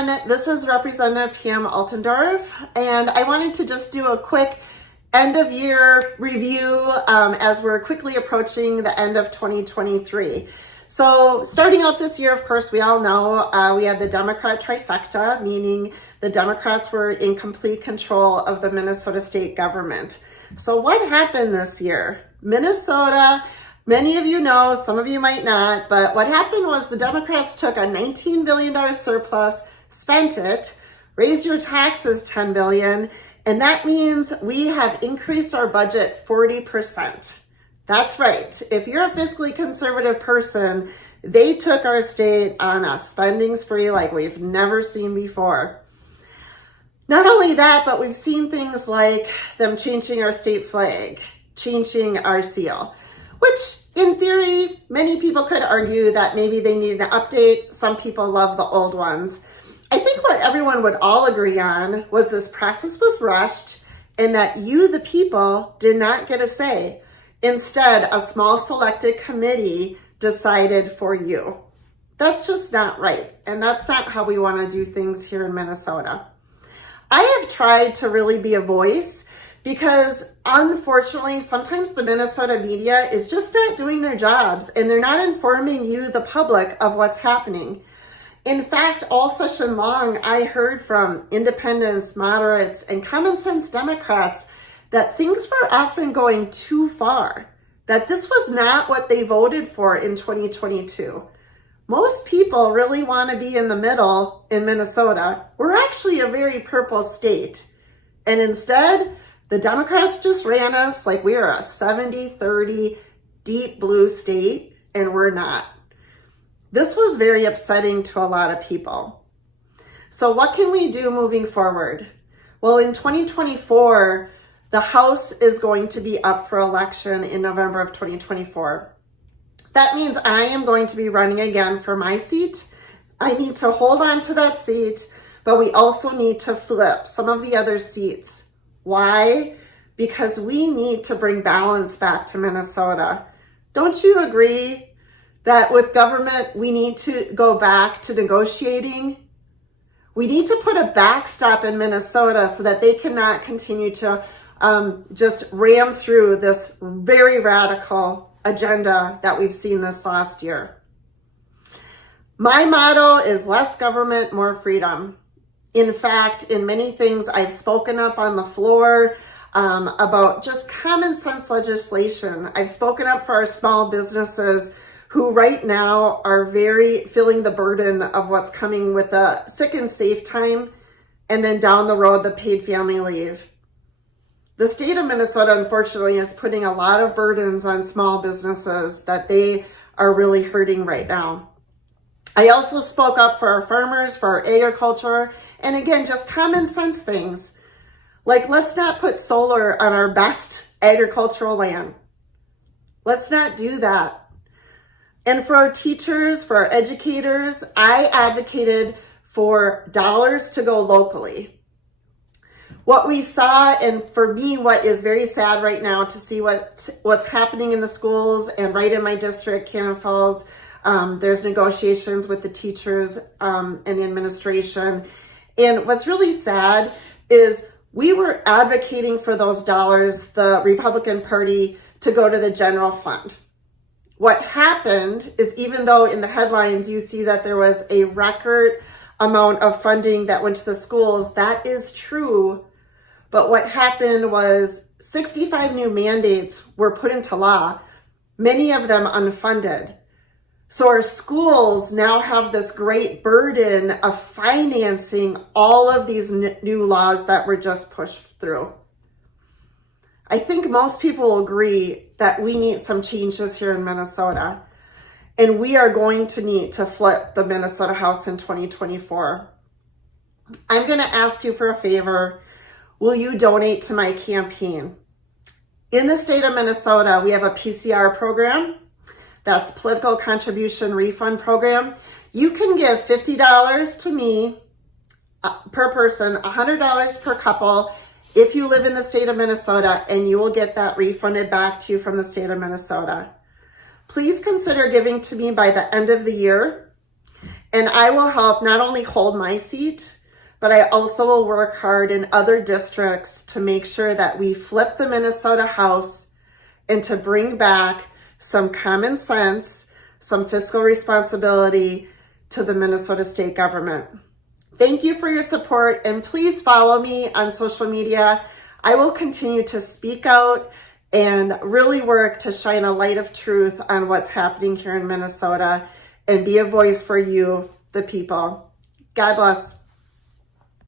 everyone. This is Representative Pam Altendorf, and I wanted to just do a quick end of year review as we're quickly approaching the end of 2023. So starting out this year, of course, we all know we had the Democrat trifecta, meaning the Democrats were in complete control of the Minnesota state government. So what happened this year? Minnesota, many of you know, some of you might not, but what happened was the Democrats took a $19 billion surplus, spent it, raised your taxes $10 billion, and that means we have increased our budget 40%. That's right. If you're a fiscally conservative person, they took our state on a spending spree like we've never seen before. Not only that, but we've seen things like them changing our state flag, changing our seal, which in theory, many people could argue that maybe they need an update. Some people love the old ones. I think what everyone would all agree on was this process was rushed and that you, the people, did not get a say. Instead, a small selected committee decided for you. That's just not right. And that's not how we want to do things here in Minnesota. I have tried to really be a voice because unfortunately, sometimes the Minnesota media is just not doing their jobs and they're not informing you, the public, of what's happening. In fact, all session long, I heard from independents, moderates, and common sense Democrats that things were often going too far, that this was not what they voted for in 2022. Most people really want to be in the middle in Minnesota. We're actually a very purple state. And instead, the Democrats just ran us like we are a 70-30 deep blue state, and we're not. This was very upsetting to a lot of people. So what can we do moving forward? Well, in 2024, the House is going to be up for election in November of 2024. That means I am going to be running again for my seat. I need to hold on to that seat, but we also need to flip some of the other seats. Why? Because we need to bring balance back to Minnesota. Don't you agree that with government, we need to go back to negotiating? We need to put a backstop in Minnesota so that they cannot continue to just ram through this very radical agenda that we've seen this last year. My motto is less government, more freedom. In fact, in many things, I've spoken up on the floor about just common sense legislation. I've spoken up for our small businesses who right now are very feeling the burden of what's coming with the sick and safe time, and then down the road, the paid family leave. The state of Minnesota, unfortunately, is putting a lot of burdens on small businesses that they are really hurting right now. I also spoke up for our farmers, for our agriculture, and again, just common sense things. Like, let's not put solar on our best agricultural land. Let's not do that. And for our teachers, for our educators, I advocated for dollars to go locally. What we saw, and for me, what is very sad right now to see what's happening in the schools and right in my district, Cannon Falls, there's negotiations with the teachers and the administration. And what's really sad is we were advocating for those dollars, the Republican Party, to go to the general fund. What happened is, even though in the headlines you see that there was a record amount of funding that went to the schools, that is true. But what happened was 65 new mandates were put into law, many of them unfunded. So our schools now have this great burden of financing all of these new laws that were just pushed through. I think most people will agree that we need some changes here in Minnesota, and we are going to need to flip the Minnesota House in 2024. I'm going to ask you for a favor. Will you donate to my campaign? In the state of Minnesota, we have a PCR program. That's Political Contribution Refund Program. You can give $50 to me per person, $100 per couple, if you live in the state of Minnesota, and you will get that refunded back to you from the state of Minnesota. Please consider giving to me by the end of the year. And I will help not only hold my seat, but I also will work hard in other districts to make sure that we flip the Minnesota House and to bring back some common sense, some fiscal responsibility to the Minnesota state government. Thank you for your support, and please follow me on social media. I will continue to speak out and really work to shine a light of truth on what's happening here in Minnesota and be a voice for you, the people. God bless.